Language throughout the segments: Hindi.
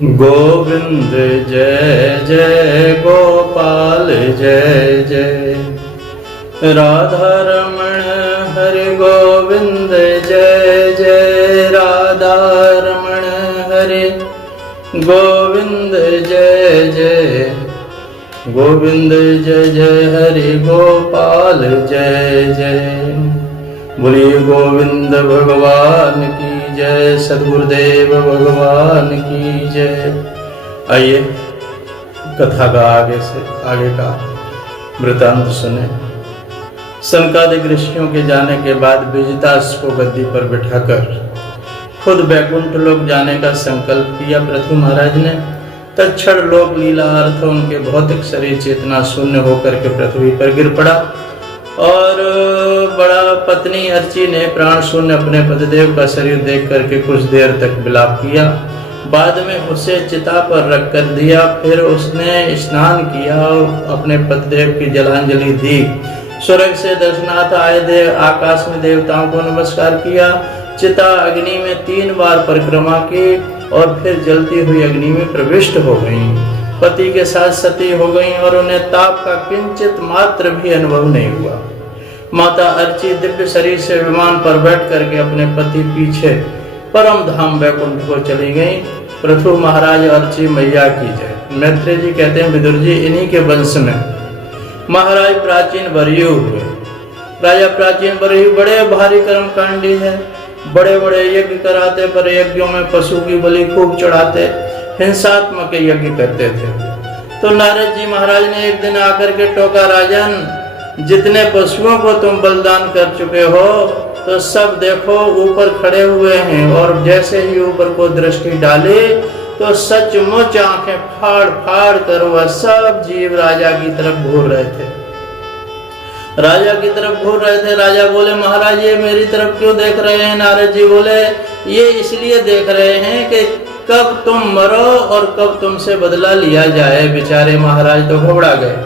गोविंद जय जय गोपाल जय जय, राधा रमण हरि गोविंद जय जय, राधा रमण हरि गोविंद जय जय, गोविंद जय जय हरि गोपाल जय जय। बोलिए गोविंद भगवान की जय, सद्गुरुदेव भगवान की जय। आइए कथा का आगे का वृतांत सुने। सनकादिक ऋषियों के जाने के बाद विजितास को गद्दी पर बिठाकर खुद बैकुंठ लोक जाने का संकल्प किया पृथ्वी महाराज ने। तत्क्षण लोक लीला अर्थ उनके भौतिक शरीर चेतना शून्य होकर के पृथ्वी पर गिर पड़ा और बड़ा पत्नी अर्ची ने प्राण शून्य अपने पतिदेव का शरीर देख करके कुछ देर तक विलाप किया। बाद में उसे चिता पर रख कर दिया। फिर उसने स्नान किया और अपने पतिदेव की जलांजलि दी। स्वर्ग से दर्शनार्थ आए देव आकाश में देवताओं को नमस्कार किया। चिता अग्नि में 3 बार परिक्रमा की और फिर जलती हुई अग्नि में प्रविष्ट हो गईं। पति के साथ सती हो गईं और उन्हें ताप का किंचित मात्र भी अनुभव नहीं हुआ। माता अर्ची दिव्य शरीर से विमान पर बैठ करके अपने पति पीछे परम धाम वैकुंठ को चली गईं। पृथु महाराज अर्ची मैया की जय। मैत्रेय जी कहते हैं विदुर जी इन्हीं के वंश में महाराज प्राचीन बरयू हुए। राजा प्राचीन बरयू बड़े भारी कर्मकांडी है। बड़े बड़े यज्ञ कराते, पर यज्ञों में पशु की बलि खूब चढ़ाते, हिंसात्मक यज्ञ करते थे। तो नारद जी महाराज ने एक दिन आकर के टोका, राजन जितने पशुओं को तुम बलिदान कर चुके हो तो सब देखो ऊपर खड़े हुए हैं। और जैसे ही ऊपर को दृष्टि डाली तो सचमुच आंखें फाड़ फाड़ कर वह सब जीव राजा की तरफ घूर रहे थे। राजा की तरफ घूर रहे थे। राजा बोले महाराज ये मेरी तरफ क्यों देख रहे हैं? नारद जी बोले ये इसलिए देख रहे हैं कि कब तुम मरो और कब तुमसे बदला लिया जाए। बेचारे महाराज तो घबरा गए।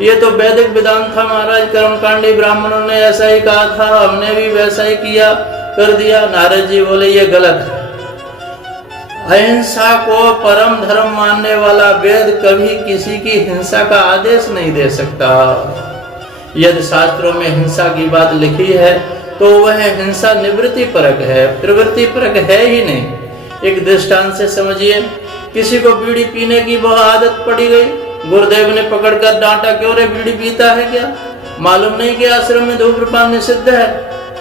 ये तो वैदिक विधान था महाराज, कर्मकांडी ब्राह्मणों ने ऐसा ही कहा था, हमने भी वैसा ही किया कर दिया। नारद जी बोले ये गलत है। अहिंसा को परम धर्म मानने वाला वेद कभी किसी की हिंसा का आदेश नहीं दे सकता। यदि शास्त्रों में हिंसा की बात लिखी है तो वह हिंसा निवृत्ति परक है, प्रवृत्ति परक है ही नहीं। एक दृष्टांत से समझिए, किसी को बीड़ी पीने की बहुत आदत पड़ी गई। गुरुदेव ने पकड़कर डांटा, क्यों रे बीड़ी पीता है क्या? मालूम नहीं कि आश्रम में धूम्रपान निषिद्ध है?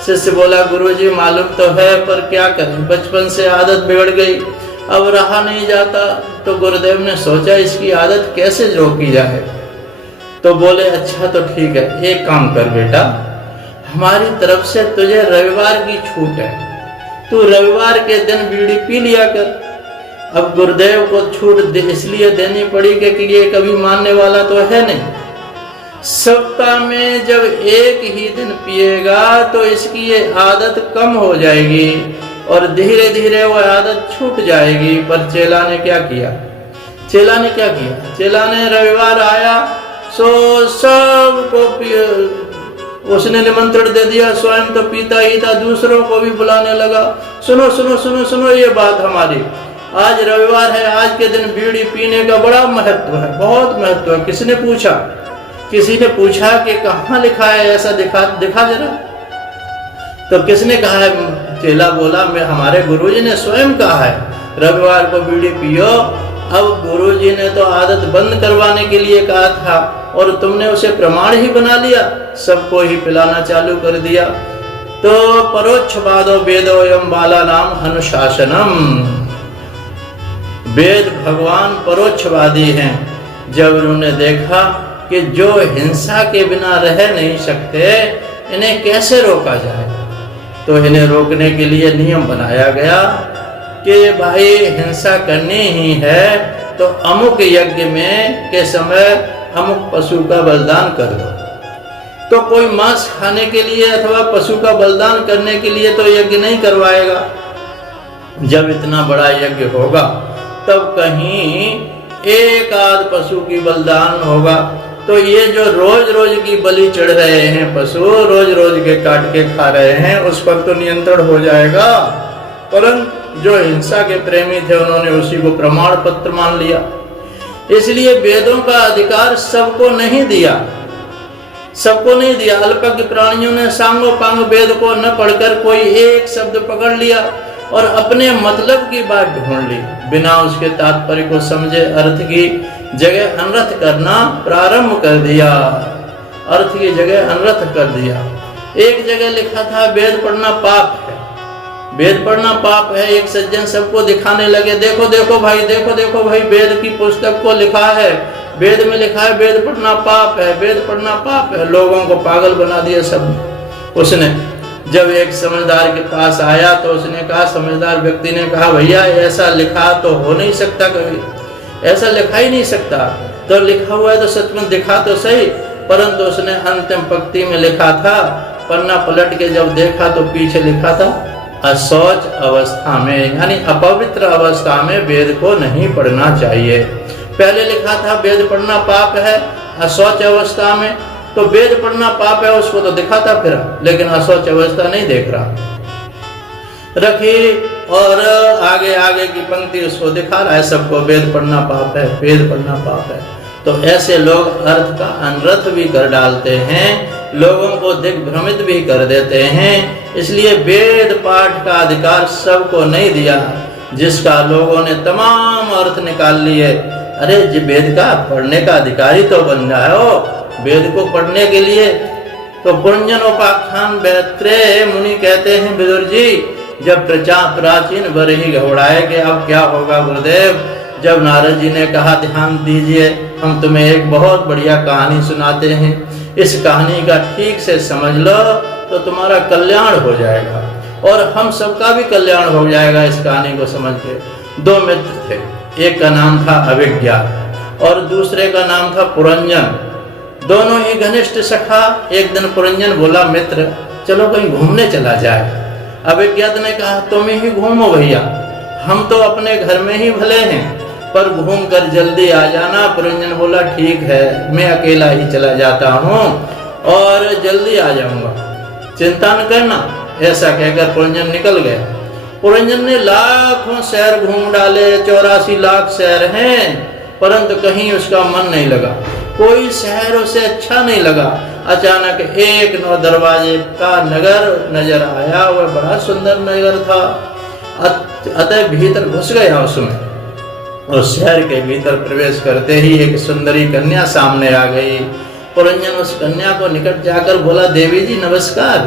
शिष्य बोला गुरुजी मालूम तो है पर क्या करें, बचपन से आदत बिगड़ गई, अब रहा नहीं जाता। तो गुरुदेव ने सोचा इसकी आदत कैसे रोकी जाए। तो बोले अच्छा तो ठीक है, एक काम कर बेटा, हमारी तरफ से तुझे रविवार की छूट है, तू रविवार के दिन बीड़ी पी लिया कर। अब गुरुदेव को छूट इसलिए देनी पड़ी कि ये कभी मानने वाला तो है नहीं। सप्ताह में जब एक ही दिन पिएगा तो इसकी ये आदत कम हो जाएगी और धीरे धीरे वो आदत छूट जाएगी। पर चेला ने क्या किया? चेला ने रविवार आया सो सबको उसने निमंत्रण दे दिया, स्वयं तो पीता ही था, दूसरों को भी बुलाने लगा। सुनो सुनो सुनो सुनो ये बात हमारी, आज रविवार है, आज के दिन बीड़ी पीने का बड़ा महत्व है, बहुत महत्व है। किसी ने पूछा कि कहाँ लिखा है ऐसा, दिखा जरा। तो किसने कहा है? चेला बोला मैं हमारे गुरुजी ने स्वयं कहा है रविवार को बीड़ी पियो। अब गुरुजी ने तो आदत बंद करवाने के लिए कहा था और तुमने उसे प्रमाण ही बना लिया, सबको ही पिलाना चालू कर दिया। तो परोक्षवादो वेदो यम बाला नाम अनुशासनम। वेद भगवान परोक्षवादी हैं। जब उन्होंने देखा कि जो हिंसा के बिना रह नहीं सकते इन्हें कैसे रोका जाए, तो इन्हें रोकने के लिए नियम बनाया गया कि भाई हिंसा करनी ही है तो अमुक यज्ञ में के समय अमुक पशु का बलिदान कर दो। तो कोई मांस खाने के लिए अथवा पशु का बलिदान करने के लिए तो यज्ञ नहीं करवाएगा। जब इतना बड़ा यज्ञ होगा तब कहीं एक आध पशु की बलिदान होगा। तो ये जो रोज रोज की बलि चढ़ रहे हैं पशु, रोज रोज के काट के खा रहे हैं, उस पर तो नियंत्रण हो जाएगा। परंतु जो हिंसा के प्रेमी थे उन्होंने उसी को प्रमाण पत्र मान लिया। इसलिए वेदों का अधिकार सबको नहीं दिया, सबको नहीं दिया। अल्पज्ञ प्राणियों ने सांगो पांग वेद को न पढ़कर कोई एक शब्द पकड़ लिया और अपने मतलब की बात ढूंढ ली, बिना उसके तात्पर्य को समझे अर्थ की जगह अनर्थ करना प्रारंभ कर दिया, अर्थ की जगह अनर्थ कर दिया। एक जगह लिखा था वेद पढ़ना पाप है, वेद पढ़ना पाप है। एक सज्जन सबको दिखाने लगे, देखो देखो भाई, देखो देखो भाई, वेद की पुस्तक को लिखा है, वेद में लिखा है वेद पढ़ना पाप है, वेद पढ़ना पाप है। लोगों को पागल बना दिया सब। उसने जब एक समझदार के पास आया तो उसने कहा, समझदार व्यक्ति ने कहा, भैया ऐसा लिखा तो हो नहीं सकता, कभी ऐसा लिखा ही नहीं सकता। तो लिखा हुआ है तो सच में दिखा तो सही। परंतु उसने अंतिम पंक्ति में लिखा था, पन्ना पलट के जब देखा तो पीछे लिखा था अशौच अवस्था में, यानी अपवित्र अवस्था में वेद को नहीं पढ़ना चाहिए। पहले लिखा था वेद पढ़ना पाप है अशौच अवस्था में, तो वेद पढ़ना पाप है उसको तो दिखाता फिर, लेकिन अशौच अवस्था नहीं देख रहा रखी, और आगे आगे की पंक्ति उसको दिखा रहा है सबको, वेद पढ़ना पाप है, वेद पढ़ना पाप है। तो ऐसे लोग अर्थ का अनर्थ भी कर डालते हैं, लोगों को दिग्भ्रमित भी कर देते हैं। इसलिए वेद पाठ का अधिकार सबको नहीं दिया, जिसका लोगों ने तमाम अर्थ निकाल लिए। अरे जी वेद का पढ़ने का अधिकारी तो बन जाओ, वेद को पढ़ने के लिए। तो पुरंजनोपाख्यान वैत्रेय मुनि कहते हैं, विदुर जी जब प्राचीन बरही घबराए कि अब क्या होगा गुरुदेव, जब नारद जी ने कहा ध्यान दीजिए, हम तुम्हें एक बहुत बढ़िया कहानी सुनाते हैं, इस कहानी का ठीक से समझ लो तो तुम्हारा कल्याण हो जाएगा और हम सबका भी कल्याण हो जाएगा इस कहानी को समझ के। दो मित्र थे, एक का नाम था अभिज्ञा और दूसरे का नाम था पुरंजन, दोनों ही घनिष्ठ सखा। एक दिन पुरंजन बोला, मित्र चलो कहीं घूमने चला जाए। अभिज्ञात ने कहा, तुम ही घूमो भैया, हम तो अपने घर में ही भले हैं, पर घूम कर जल्दी आ जाना। पुरंजन बोला, ठीक है, मैं अकेला ही चला जाता हूँ और जल्दी आ जाऊंगा, चिंता न करना। ऐसा कहकर पुरंजन निकल गया। पुरंजन ने लाखों शहर घूम डाले, 84 लाख शहर हैं, परंतु कहीं उसका मन नहीं लगा, कोई शहर उसे अच्छा नहीं लगा। अचानक एक 9 दरवाजे का नगर नजर आया, वह बड़ा सुंदर नगर था। अतः भीतर घुस गया उसमें, और शहर के भीतर प्रवेश करते ही एक सुंदरी कन्या सामने आ गई। पुरंजन उस कन्या को निकट जाकर बोला, देवी जी नमस्कार,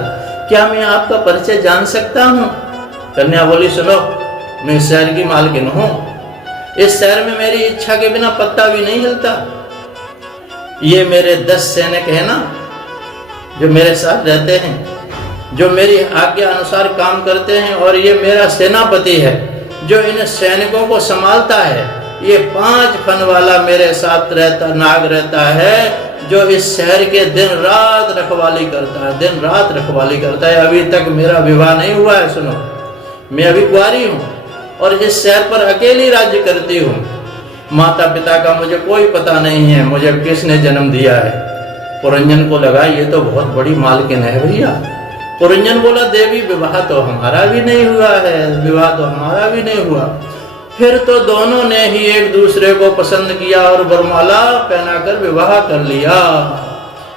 क्या मैं आपका परिचय जान सकता हूँ? कन्या बोली, सुनो, मैं इस शहर की मालकिन हूँ, इस शहर में मेरी इच्छा के बिना पत्ता भी नहीं हिलता। ये मेरे 10 सैनिक है ना, जो मेरे साथ रहते हैं, जो मेरी आज्ञा अनुसार काम करते हैं, और ये मेरा सेनापति है जो इन सैनिकों को संभालता है। ये 5 फन वाला मेरे साथ रहता नाग रहता है, जो इस शहर के दिन रात रखवाली करता है, दिन रात रखवाली करता है। अभी तक मेरा विवाह नहीं हुआ है, सुनो, मैं अभी कुंवारी हूँ और इस शहर पर अकेली राज्य करती हूँ। माता पिता का मुझे कोई पता नहीं है, मुझे किसने जन्म दिया है। पुरंजन को लगा ये तो बहुत बड़ी मालकिन है भैया। पुरंजन बोला, देवी विवाह तो हमारा भी नहीं हुआ है, विवाह तो हमारा भी नहीं हुआ। फिर तो दोनों ने ही एक दूसरे को पसंद किया और वरमाला पहनाकर विवाह कर लिया।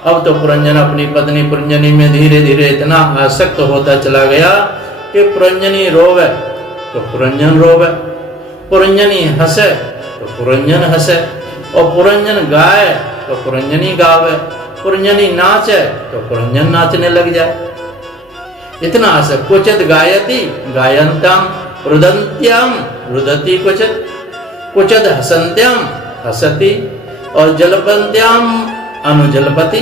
अब तो पुरंजन अपनी पत्नी पुरंजनी में धीरे धीरे इतना आसक्त होता चला गया कि पुरंजनी रोवे तो पुरंजन रोवे, पुरंजनी हंसे तो पुरंजन हंसे, और पुरंजन गाए तो पुरंजनी गावे, पुरंजनी नाचे तो पुरंजन नाचने लग जाए। इतना हंसे। क्वचित गायति गायन्त्यम, रुदन्त्यम रुदति, क्वचित क्वचित हसन्त्यम हसति, और जलपन्त्यम अनुजलपति।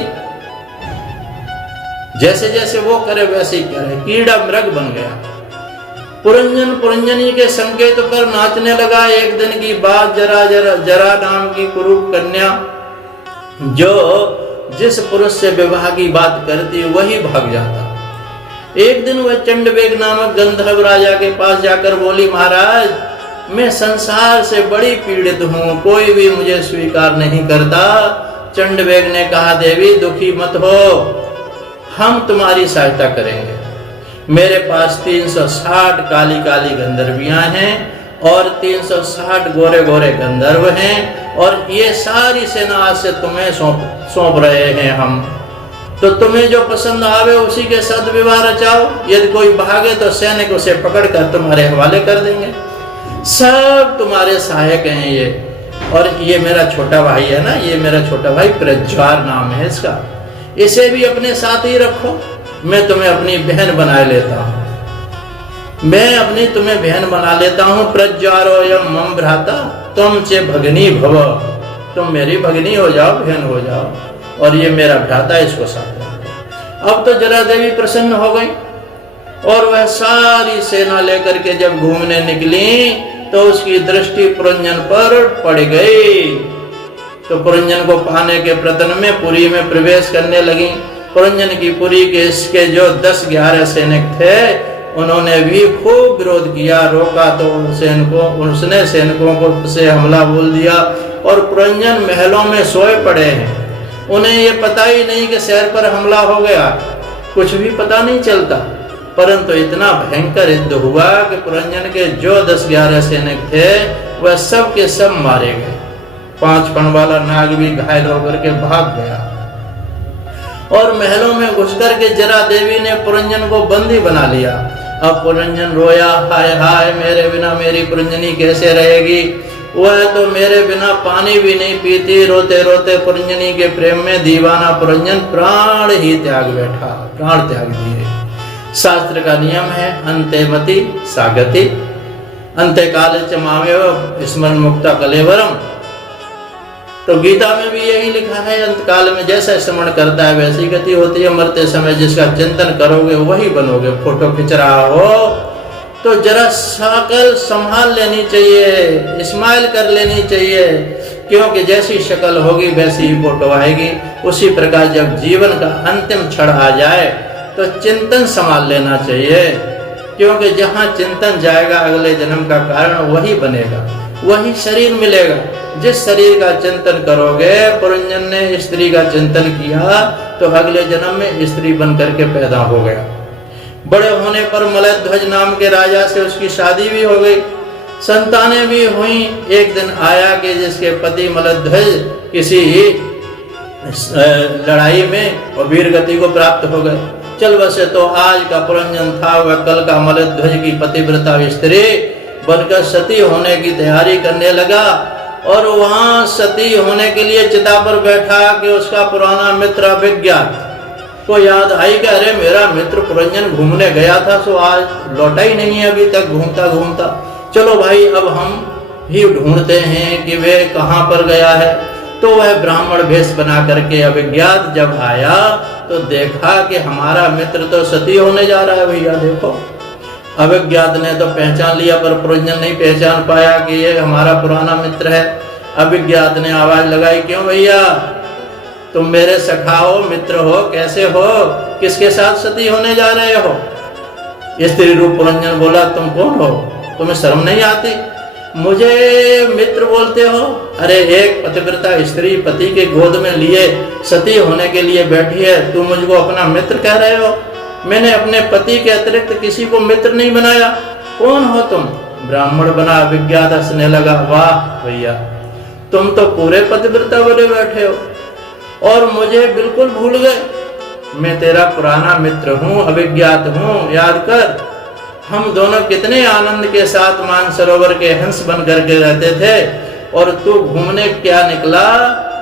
जैसे जैसे वो करे वैसे ही करे, कीड़ा मृग बन गया। पुरंजन पुरंजनी के संकेत पर नाचने लगा। एक दिन की बात, जरा नाम की कुरूप कन्या जो जिस पुरुष से विवाह की बात करती वही भाग जाता। एक दिन वह चंडवेग नामक गंधर्व राजा के पास जाकर बोली, महाराज मैं संसार से बड़ी पीड़ित हूँ, कोई भी मुझे स्वीकार नहीं करता। चंडवेग ने कहा, देवी दुखी मत हो, हम तुम्हारी सहायता करेंगे। मेरे पास 360 काली काली गंधर्वियां हैं और 360 गोरे गोरे गंधर्व हैं, और ये सारी सेना आज से तुम्हें सौंप रहे हैं हम। तो तुम्हें जो पसंद आवे उसी के साथ विवाह रचाओ। यदि कोई भागे तो सैनिक उसे पकड़कर तुम्हारे हवाले कर देंगे। सब तुम्हारे सहायक हैं ये। और ये मेरा छोटा भाई है ना, ये मेरा छोटा भाई प्रज्वार नाम है इसका, इसे भी अपने साथ ही रखो। मैं तुम्हें अपनी बहन बना लेता हूँ, मैं अपनी तुम्हें बहन बना लेता हूँ। प्रज्वारो यम मम भ्राता तुम चे भगनी भव, तुम मेरी भगनी हो जाओ, बहन हो जाओ, और ये मेरा भ्राता, इसको साथ रखो। अब तो जरा देवी प्रसन्न हो गई और वह सारी सेना लेकर के जब घूमने निकली तो उसकी दृष्टि पुरंजन पर पड़ गई। तो पुरंजन को पाने के प्रयत्न में पुरी में प्रवेश करने लगी। पुरंजन की पुरी के इसके जो 10-11 सैनिक थे उन्होंने भी खूब विरोध किया, रोका तो उसने सैनिकों को से हमला बोल दिया, और पुरंजन महलों में सोए पड़े हैं। उन्हें ये पता ही नहीं कि शहर पर हमला हो गया, कुछ भी पता नहीं चलता। परंतु इतना भयंकर युद्ध हुआ कि पुरंजन के जो 10-11 सैनिक थे वह सब के सब मारे गए। 5 फण वाला नाग भी घायल होकर के भाग गया, और महलों में घुसकर के जरा देवी ने पुरंजन को बंदी बना लिया। अब पुरंजन रोया, हाय हाय मेरे बिना मेरी पुरंजनी कैसे रहेगी, वह तो मेरे बिना पानी भी नहीं पीती। रोते रोते पुरंजनी के प्रेम में दीवाना पुरंजन प्राण ही त्याग बैठा, प्राण त्याग दिए। शास्त्र का नियम है अंतेमति सागति, अंत्य काले च मामेव स्मरण मुक्ता कलेवरम। तो गीता में भी यही लिखा है, अंत काल में जैसा स्मरण करता है वैसी गति होती है। मरते समय जिसका चिंतन करोगे वही बनोगे। फोटो खिंच रहा हो तो जरा शक्ल संभाल लेनी चाहिए, स्माइल कर लेनी चाहिए, क्योंकि जैसी शक्ल होगी वैसी ही फोटो आएगी। उसी प्रकार जब जीवन का अंतिम क्षण आ जाए तो चिंतन संभाल लेना चाहिए, क्योंकि जहाँ चिंतन जाएगा अगले जन्म का कारण वही बनेगा, वही शरीर मिलेगा। जिस शरीर का चिंतन करोगे, पुरंजन ने स्त्री का चिंतन किया तो अगले जन्म में स्त्री बन करके पैदा हो गया। बड़े होने पर मलयध्वज नाम के राजा से उसकी शादी भी हो गई, संतानें भी हुई। एक दिन आया कि जिसके पति मलयध्वज किसी लड़ाई में और वीर गति को प्राप्त हो गए। चल बसे तो आज का पुरंजन था वह कल का मलयध्वज की पतिव्रता स्त्री बनकर सती होने की तैयारी करने लगा, और वहां सती होने के लिए चिता पर बैठा कि उसका पुराना मित्र अभिज्ञात को याद आई कि अरे मेरा मित्र पुरंजन घूमने गया था, सो आज लौटा ही नहीं है अभी तक घूमता घूमता। चलो भाई अब हम ही ढूंढते हैं कि वे कहाँ पर गया है। तो वह ब्राह्मण वेश बना करके अभिज्ञात जब आया तो देखा कि हमारा मित्र तो सती होने जा रहा है। भैया देखो, अभिज्ञात ने तो पहचान लिया पर पुरंजन नहीं पहचान पाया कि ये हमारा पुराना मित्र है। अभिज्ञात ने आवाज लगाई, क्यों भैया तुम मेरे सखा हो, मित्र हो, कैसे हो, किसके साथ सती होने जा रहे हो? स्त्री रूप पुरंजन बोला, तुम कौन हो, तुम्हें शर्म नहीं आती, मुझे मित्र बोलते हो? अरे एक पतिव्रता स्त्री पति के गोद में लिए सती होने के लिए बैठी है, तुम मुझको अपना मित्र कह रहे हो? मैंने अपने पति के अतिरिक्त किसी को मित्र नहीं बनाया। कौन हो तुम? ब्राह्मण बना अभिज्ञात हंसने लगा, वाह भैया तुम तो पूरे पतिव्रता बने बैठे हो और मुझे बिल्कुल भूल गए। मैं तेरा पुराना मित्र हूँ, अभिज्ञात हूँ, याद कर हम दोनों कितने आनंद के साथ मानसरोवर के हंस बन करके रहते थे, और तू घूमने क्या निकला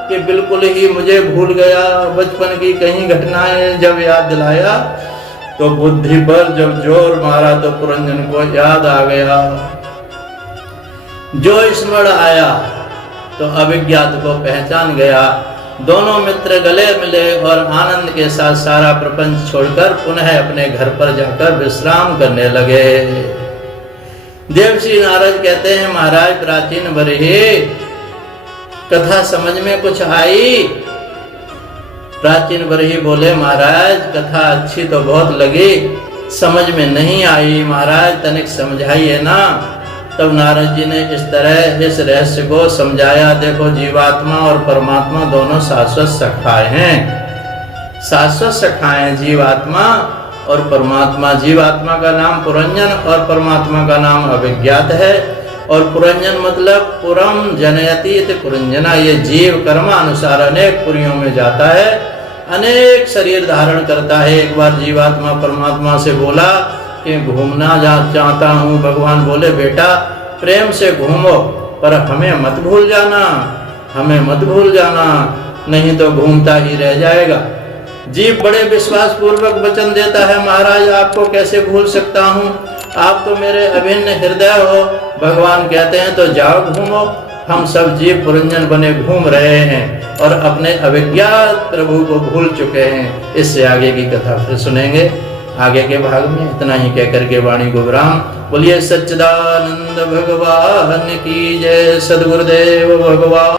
कि बिल्कुल ही मुझे भूल गया। बचपन की कहीं घटनाएं जब याद दिलाया तो बुद्धि पर जब जोर मारा तो पुरंजन को याद आ गया। जो स्मरण आया तो अभिज्ञात को पहचान गया। दोनों मित्र गले मिले और आनंद के साथ सारा प्रपंच छोड़कर पुनः अपने घर पर जाकर विश्राम करने लगे। देवश्री नारद कहते हैं, महाराज प्राचीन बरहे कथा समझ में कुछ आई? प्राचीन बरही बोले, महाराज कथा अच्छी तो बहुत लगी, समझ में नहीं आई महाराज, तनिक समझाइए ना। तब नारद जी ने इस तरह इस रहस्य को समझाया, देखो जीवात्मा और परमात्मा दोनों शाश्वत सखाए हैं, शाश्वत सखाए हैं जीवात्मा और परमात्मा, जीवात्मा का नाम पुरंजन और परमात्मा का नाम अभिज्ञात है। और पुरंजन मतलब पुरम जनयति इति पुरंजना, ये जीव कर्मानुसार अनेक पुरियों में जाता है, अनेक शरीर धारण करता है। एक बार जीवात्मा परमात्मा से बोला कि घूमना चाहता हूँ। भगवान बोले बेटा प्रेम से घूमो, पर हमें मत भूल जाना, हमें मत भूल जाना, नहीं तो घूमता ही रह जाएगा। जीव बड़े विश्वास पूर्वक वचन देता है, महाराज आपको कैसे भूल सकता हूँ, आप तो मेरे अभिन्न हृदय हो। भगवान कहते हैं तो जाओ घूमो। हम सब जीव पुरंजन बने घूम रहे हैं और अपने अभिज्ञात प्रभु को भूल चुके हैं। इससे आगे की कथा फिर सुनेंगे आगे के भाग में। इतना ही कहकर के वाणी को विराम। बोलिए सच्चिदानंद भगवान की जय। सद्गुरुदेव भगवान